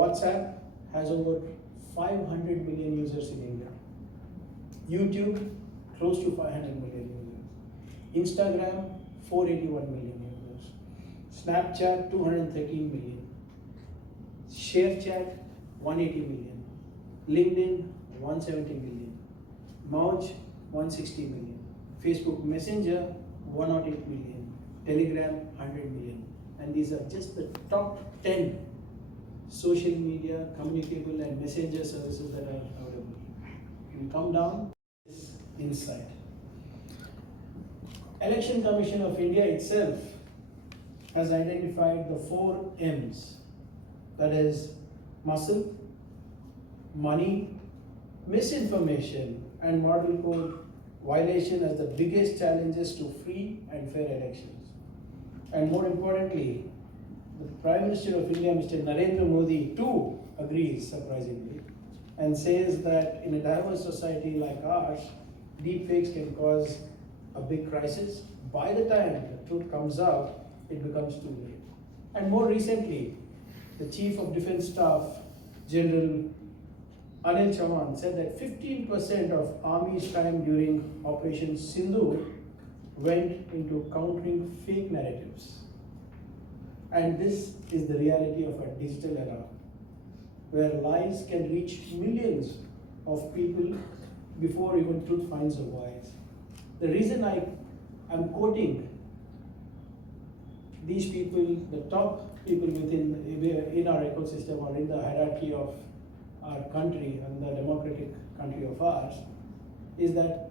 WhatsApp has over 500 million users in India. YouTube, close to 500 million users. Instagram, 481 million users. Snapchat, 213 million. ShareChat, 180 million. LinkedIn, 170 million. Mouch, 160 million. Facebook Messenger, 108 million. Telegram, 100 million. And these are just the top 10 social media, communicable and messenger services that are available. We come down this insight. Election Commission of India itself has identified the 4 M's, that is muscle, money, misinformation and model code violation as the biggest challenges to free and fair elections. And more importantly, the Prime Minister of India, Mr. Narendra Modi, too agrees, surprisingly, and says that in a diverse society like ours, deepfakes can cause a big crisis. By the time the truth comes out, it becomes too late. And more recently, the Chief of Defence Staff, General Anil Chavan, said that 15% of Army's time during Operation Sindhu went into countering fake narratives. And this is the reality of a digital era, where lies can reach millions of people before even truth finds a voice. The reason I'm quoting these people, the top people in our ecosystem or in the hierarchy of our country and the democratic country of ours, is that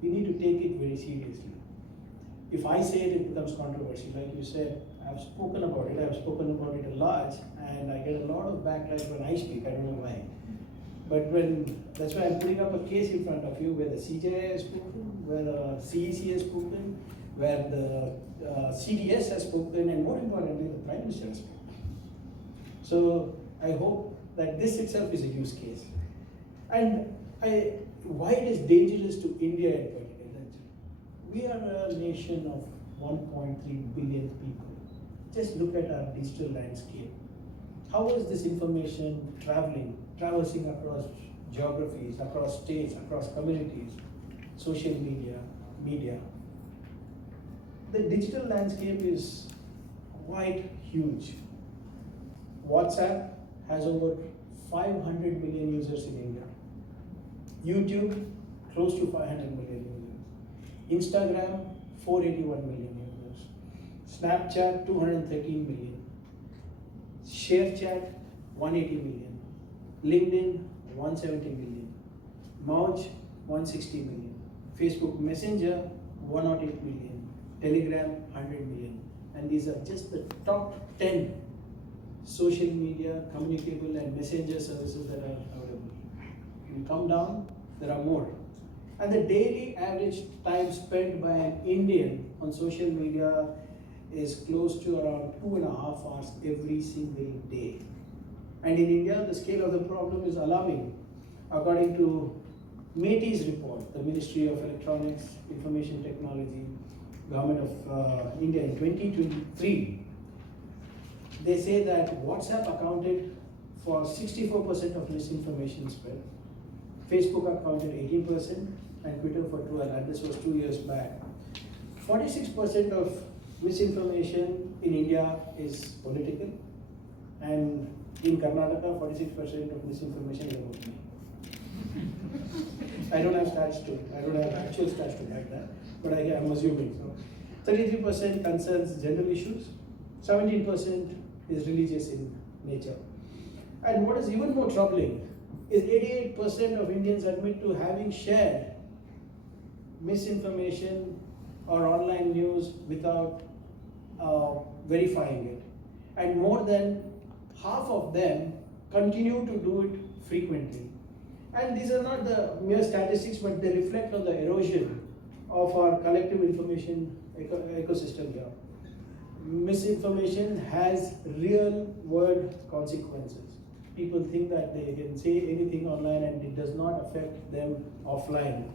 we need to take it very seriously. If I say it, it becomes controversial. Like you said, I've spoken about it a lot, and I get a lot of backlash when I speak. I don't know why. But that's why I'm putting up a case in front of you where the CJI has spoken, where the CEC has spoken, where the CDS has spoken, and more importantly, the Prime Minister has spoken. So I hope that this itself is a use case. And why it is dangerous to India in particular. We are a nation of 1.3 billion people. Just look at our digital landscape. How is this information traversing across geographies, across states, across communities, social media? The digital landscape is quite huge. WhatsApp has over 500 million users in India. YouTube, close to 500 million users. Instagram, 481 million users. Snapchat, 213 million. ShareChat, 180 million. LinkedIn, 170 million. Mouch, 160 million. Facebook Messenger, 108 million. Telegram, 100 million. And these are just the top 10 social media, communicable and messenger services that are available. You come down, there are more. And the daily average time spent by an Indian on social media is close to around 2.5 hours every single day. And in India, the scale of the problem is alarming. According to METI's report, the Ministry of Electronics, Information Technology, Government of India in 2023, they say that WhatsApp accounted for 64% of misinformation spread. Facebook accounted 18% and Twitter for 12%, and this was 2 years back. 46% of misinformation in India is political, and in Karnataka, 46% of misinformation is about me. I don't have actual stats to back that, but I'm assuming so. 33% concerns general issues, 17% is religious in nature. And what is even more troubling is 88% of Indians admit to having shared misinformation or online news without verifying it. And more than half of them continue to do it frequently. And these are not the mere statistics, but they reflect on the erosion of our collective information ecosystem here. Misinformation has real world consequences. People think that they can say anything online and it does not affect them offline.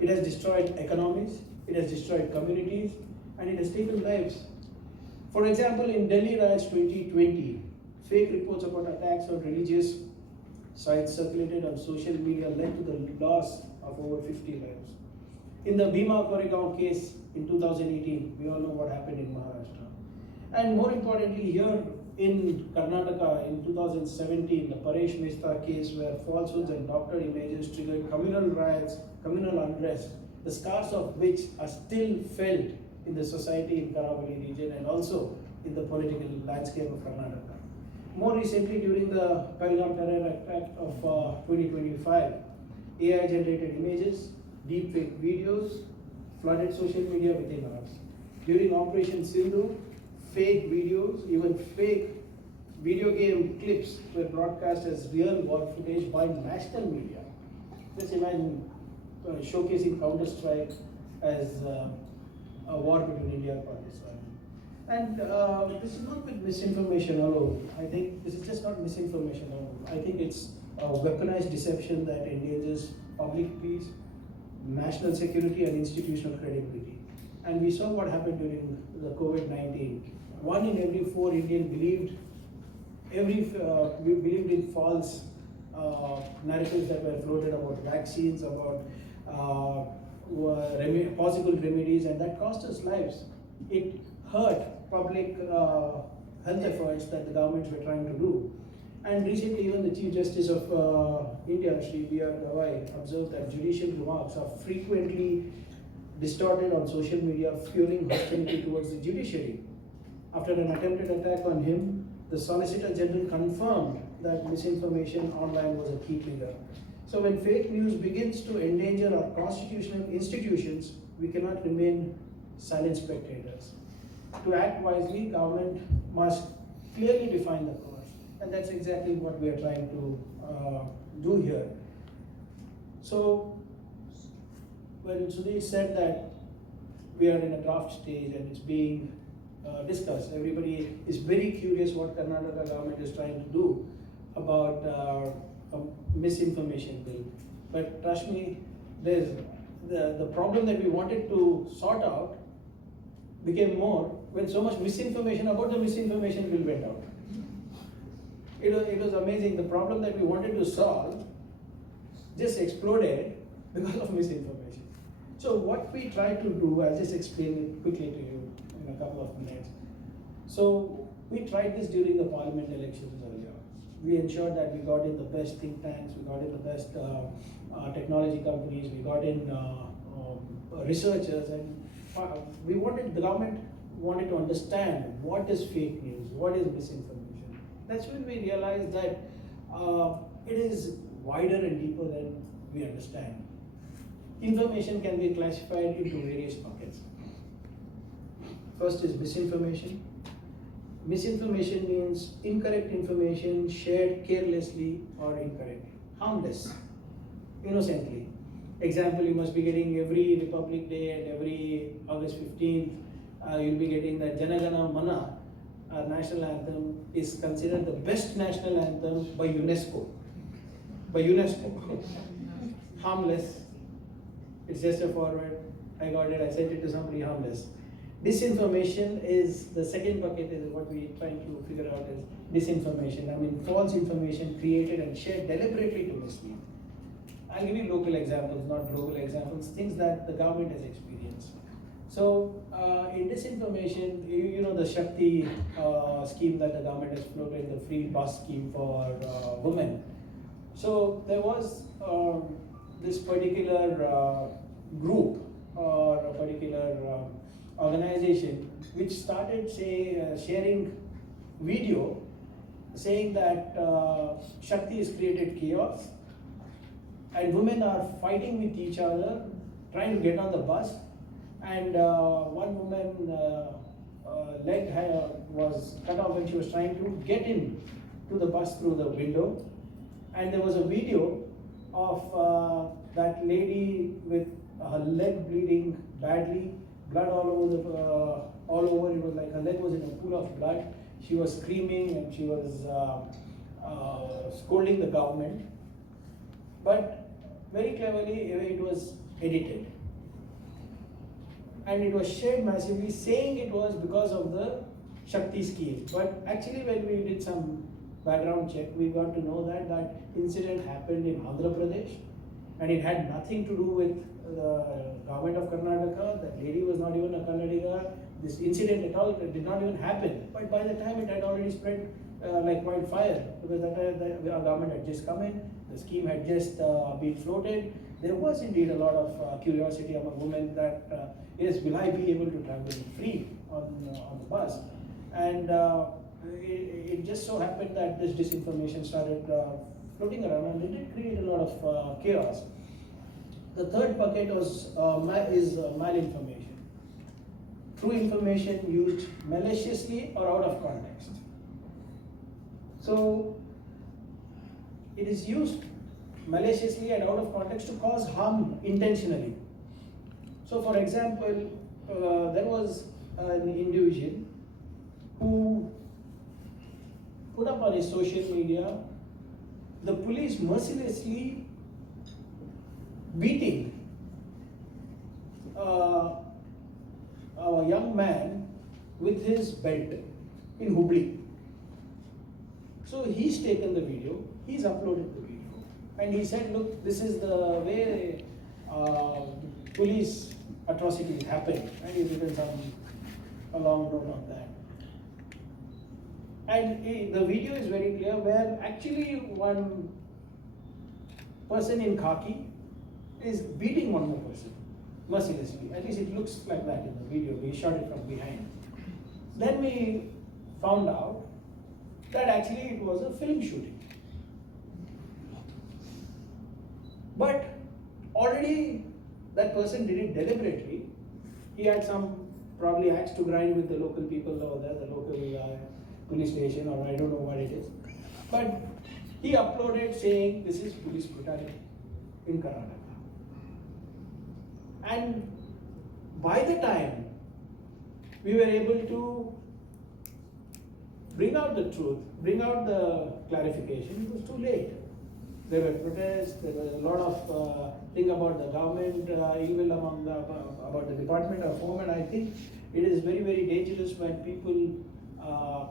It has destroyed economies, it has destroyed communities, and it has taken lives. For example, in Delhi riots 2020, Fake reports about attacks on religious sites circulated on social media led to the loss of over 50 lives. In the Bhima Koregaon case in 2018, we all know what happened in Maharashtra. And more importantly, here in Karnataka in 2017, the Paresh Mehta case, where falsehoods and doctored images triggered communal riots, communal unrest, the scars of which are still felt in the society in Karavali region and also in the political landscape of Karnataka. More recently, during the Pahalgam terror attack of 2025, AI-generated images, deepfake videos flooded social media within hours. During Operation Sindhu, fake videos, even fake video game clips were broadcast as real war footage by national media. Just imagine showcasing Counter-Strike as a war between India and Pakistan. And this is not with misinformation alone. I think this is just not misinformation alone. I think it's a weaponized deception that endangers public peace, national security, and institutional credibility. And we saw what happened during the COVID-19. 1 in every 4 Indians believed in false narratives that were floated about vaccines, about possible remedies, and that cost us lives. It hurt public health efforts that the governments were trying to do. And recently, even the Chief Justice of India, Shri B.R. Gawai, observed that judicial remarks are frequently distorted on social media, fueling hostility towards the judiciary. After an attempted attack on him, the Solicitor General confirmed that misinformation online was a key trigger. So when fake news begins to endanger our constitutional institutions, we cannot remain silent spectators. To act wisely, government must clearly define the course, and that's exactly what we are trying to do here. So when Sudhir said that we are in a draft stage and it's being discussed, everybody is very curious what Karnataka government is trying to do about a misinformation bill. But trust me, there's the problem that we wanted to sort out became more when so much misinformation about the misinformation bill went out. It was amazing. The problem that we wanted to solve just exploded because of misinformation. So what we try to do, I'll just explain it quickly to you in a couple of minutes. So we tried this during the parliament elections earlier. We ensured that we got in the best think tanks, we got in the best technology companies, we got in researchers, and the government wanted to understand what is fake news, what is misinformation. That's when we realized that it is wider and deeper than we understand. Information can be classified into various buckets. First is misinformation. Misinformation means incorrect information shared carelessly or incorrectly, harmless, innocently. Example, you must be getting every Republic Day and every August 15th, you'll be getting that Jana Gana Mana, our national anthem, is considered the best national anthem by UNESCO. Harmless. It's just a forward. I got it, I sent it to somebody, harmless. Disinformation is the second bucket, is what we're trying to figure out is disinformation. I mean, false information created and shared deliberately to mislead. I'll give you local examples, not global examples, things that the government has experienced. So, in disinformation, you know the Shakti scheme that the government has floated, the free bus scheme for women. So, there was this particular group or a particular organization which started sharing video saying that Shakti has created chaos and women are fighting with each other trying to get on the bus, and one woman leg was cut off when she was trying to get in to the bus through the window, and there was a video of that lady with her leg bleeding badly, blood all over. It was like her leg was in a pool of blood. She was screaming and she was scolding the government. But very cleverly, it was edited. And it was shared massively, saying it was because of the Shakti scheme. But actually, when we did some background check, we got to know that that incident happened in Andhra Pradesh, and it had nothing to do with the government of Karnataka. That lady was not even a Kannadiga. This incident at all did not even happen. But by the time it had already spread like wildfire, because our government had just come in, the scheme had just been floated. There was indeed a lot of curiosity among women that yes, will I be able to travel free on the bus? And it just so happened that this disinformation started floating around, and it did create a lot of chaos. The third bucket is malinformation. True information used maliciously or out of context. So it is used maliciously and out of context to cause harm intentionally. So for example, there was an individual who put up on his social media the police mercilessly beating a young man with his belt in Hubli. So he's taken the video, he's uploaded the video, and he said, look, this is the way police atrocities happen, and he's written a long note on that. And the video is very clear where actually one person in khaki is beating one more person mercilessly. At least it looks like that in the video. We shot it from behind. Then we found out that actually it was a film shooting. But already that person did it deliberately. He had some probably axe to grind with the local people over there, the local police station, or I don't know what it is. But he uploaded saying this is police brutality in Karnataka. And by the time we were able to bring out the truth, bring out the clarification, it was too late. There were protests, there was a lot of thing about the government, evil about the Department of Home, and I think it is very, very dangerous when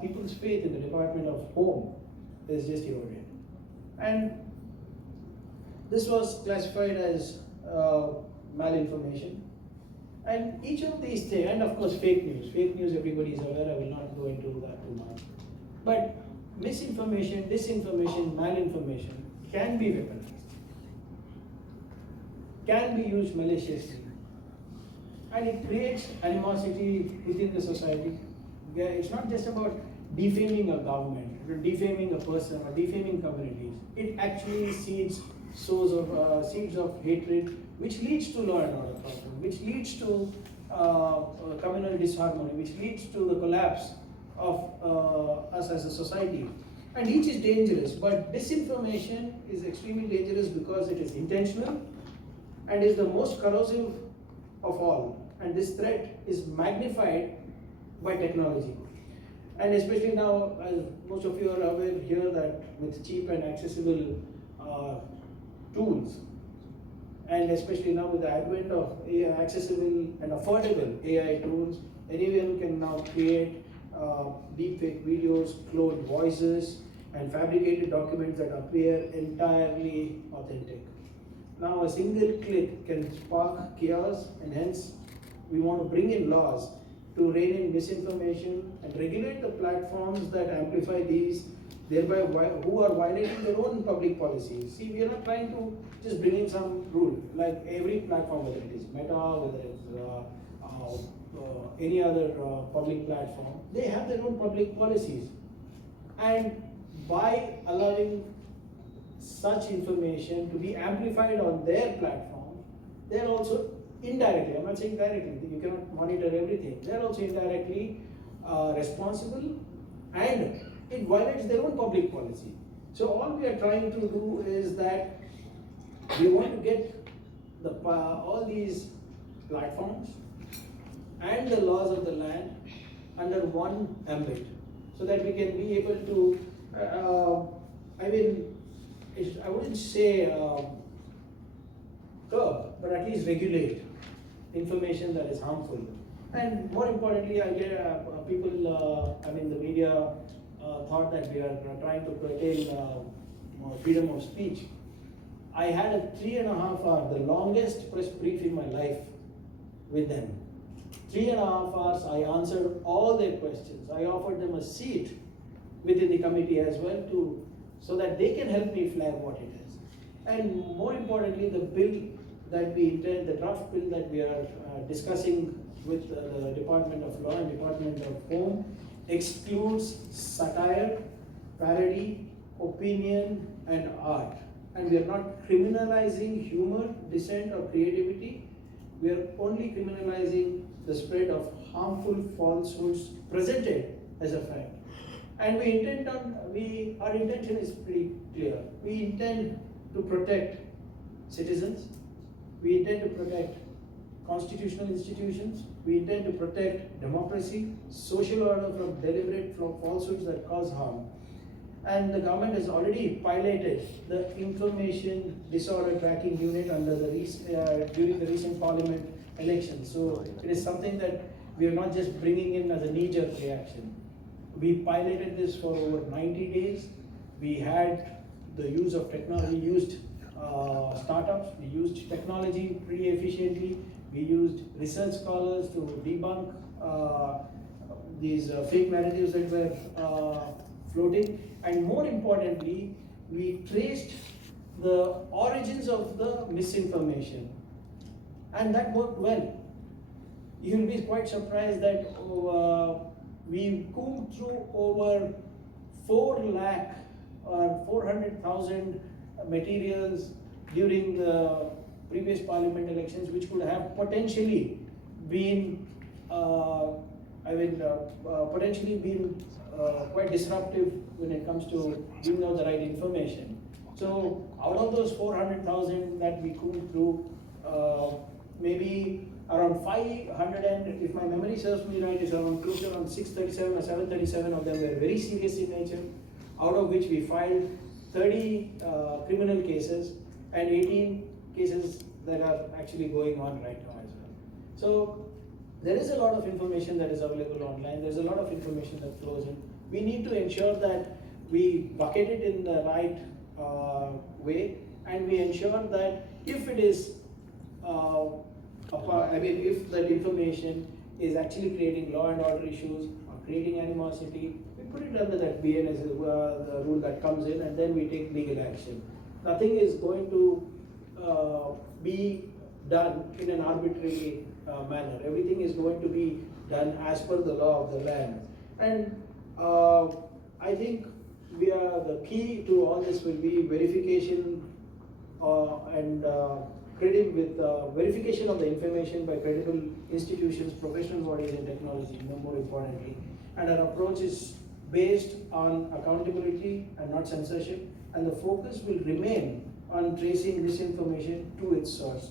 people's faith in the Department of Home is just eroded. And this was classified as malinformation. And each of these things, and of course fake news. Fake news, everybody is aware, I will not go into that too much. But misinformation, disinformation, malinformation can be weaponized, can be used maliciously, and it creates animosity within the society. It's not just about defaming a government, or defaming a person, or defaming communities. It actually seeds of hatred, which leads to law and order problem, which leads to communal disharmony, which leads to the collapse of us as a society. And each is dangerous, but disinformation is extremely dangerous because it is intentional and is the most corrosive of all. And this threat is magnified by technology. And especially now, as most of you are aware here, that with cheap and accessible tools, and especially now with the advent of accessible and affordable AI tools, anyone can now create deepfake videos, cloned voices, and fabricated documents that appear entirely authentic. Now a single click can spark chaos, and hence we want to bring in laws to rein in misinformation and regulate the platforms that amplify these, thereby who are violating their own public policies. See, we are not trying to just bring in some rule, like every platform, whether it is Meta, whether it's any other public platform, they have their own public policies. And by allowing such information to be amplified on their platform, they are also indirectly, I'm not saying directly, you cannot monitor everything, they are also indirectly responsible, and it violates their own public policy. So all we are trying to do is that we want to get all these platforms and the laws of the land under one ambit, so that we can be able to, I wouldn't say curb, but at least regulate information that is harmful. And more importantly, I get people, the media thought that we are trying to curtail freedom of speech. I had a 3.5 hour, the longest press brief in my life with them. 3.5 hours, I answered all their questions. I offered them a seat within the committee as well, so that they can help me flag what it is. And more importantly, the bill that we intend, the draft bill that we are discussing with the Department of Law and Department of Home, excludes satire, parody, opinion, and art. And we are not criminalizing humor, dissent, or creativity. We are only criminalizing the spread of harmful falsehoods presented as a fact. And our intention is pretty clear. We intend to protect citizens. We intend to protect constitutional institutions. We intend to protect democracy, social order from deliberate falsehoods that cause harm. And the government has already piloted the Information Disorder Tracking Unit under the during the recent Parliament elections. So it is something that we are not just bringing in as a knee-jerk reaction. We piloted this for over 90 days. We had the use of technology. We used startups. We used technology pretty efficiently. We used research scholars to debunk these fake narratives that were floating. And more importantly, we traced the origins of the misinformation. And that worked well. You'll be quite surprised that we combed through over 4 lakh or 400,000 materials during the previous parliament elections, which could have potentially been quite disruptive when it comes to giving out the right information. So out of those 400,000 that we combed through, maybe around 500, and if my memory serves me right, is around close to around 637 or 737 of them were very serious in nature, out of which we filed 30 criminal cases and 18 cases that are actually going on right now as well. So there is a lot of information that is available online. There's a lot of information that flows in. We need to ensure that we bucket it in the right way, and we ensure that if it is if that information is actually creating law and order issues or creating animosity, we put it under that BNS, the rule that comes in, and then we take legal action. Nothing is going to be done in an arbitrary manner. Everything is going to be done as per the law of the land. And I think the key to all this will be verification and verification of the information by credible institutions, professional bodies, and technology, more importantly. And our approach is based on accountability and not censorship, and the focus will remain on tracing misinformation to its source.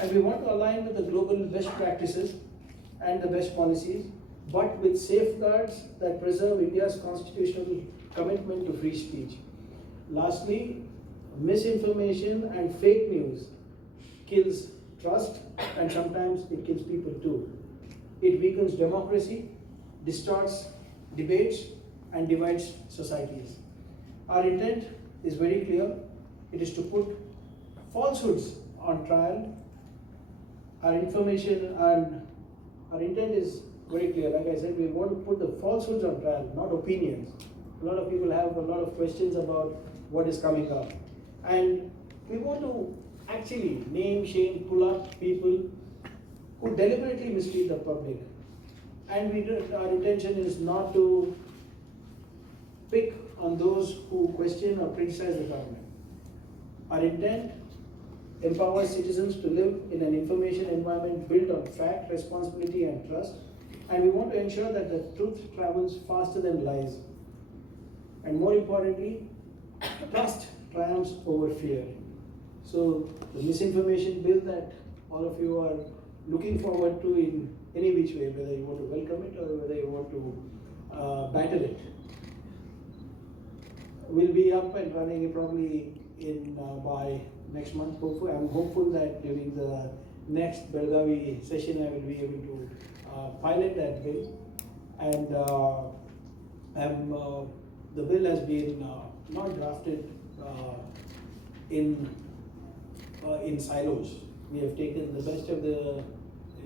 And we want to align with the global best practices and the best policies, but with safeguards that preserve India's constitutional commitment to free speech. Lastly, misinformation and fake news kills trust, and sometimes it kills people too. It weakens democracy, distorts debates, and divides societies. Our intent is very clear. It is to put falsehoods on trial. Our information and our intent is very clear. Like I said, we want to put the falsehoods on trial, not opinions. A lot of people have a lot of questions about what is coming up. And we want to actually name, shame, pull up people who deliberately mislead the public. And our intention is not to pick on those who question or criticize the government. Our intent empowers citizens to live in an information environment built on fact, responsibility, and trust. And we want to ensure that the truth travels faster than lies. And more importantly, trust triumphs over fear. So the misinformation bill that all of you are looking forward to in any which way, whether you want to welcome it or whether you want to battle it, will be up and running probably by next month. Hopefully, I'm hopeful that during the next Belgavi session I will be able to pilot that bill, and I'm the bill has been not drafted in silos. We have taken the best of the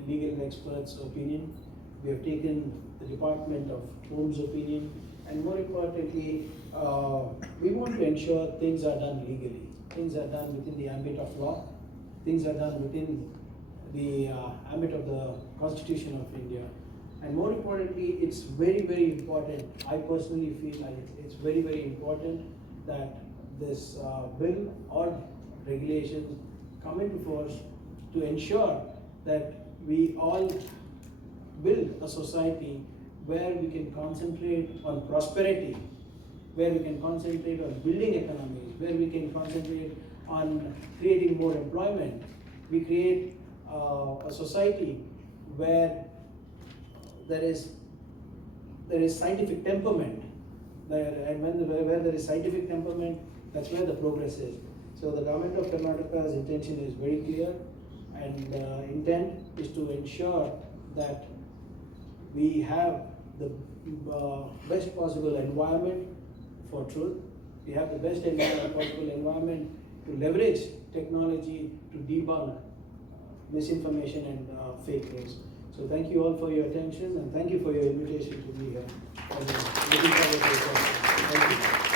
legal experts' opinion. We have taken the Department of Home's opinion, and more importantly, we want to ensure things are done legally. Things are done within the ambit of law. Things are done within the ambit of the Constitution of India. And more importantly, it's very, very important. I personally feel like it's very, very important that this bill or regulations come into force to ensure that we all build a society where we can concentrate on prosperity, where we can concentrate on building economies, where we can concentrate on creating more employment. We create a society where there is scientific temperament, and where there is scientific temperament, that's where the progress is. So the government of Karnataka's intention is very clear, and intent is to ensure that we have the best possible environment for truth. We have the best possible environment to leverage technology to debunk misinformation and fake news. So thank you all for your attention, and thank you for your invitation to be here. Looking forward to your questions. Thank you.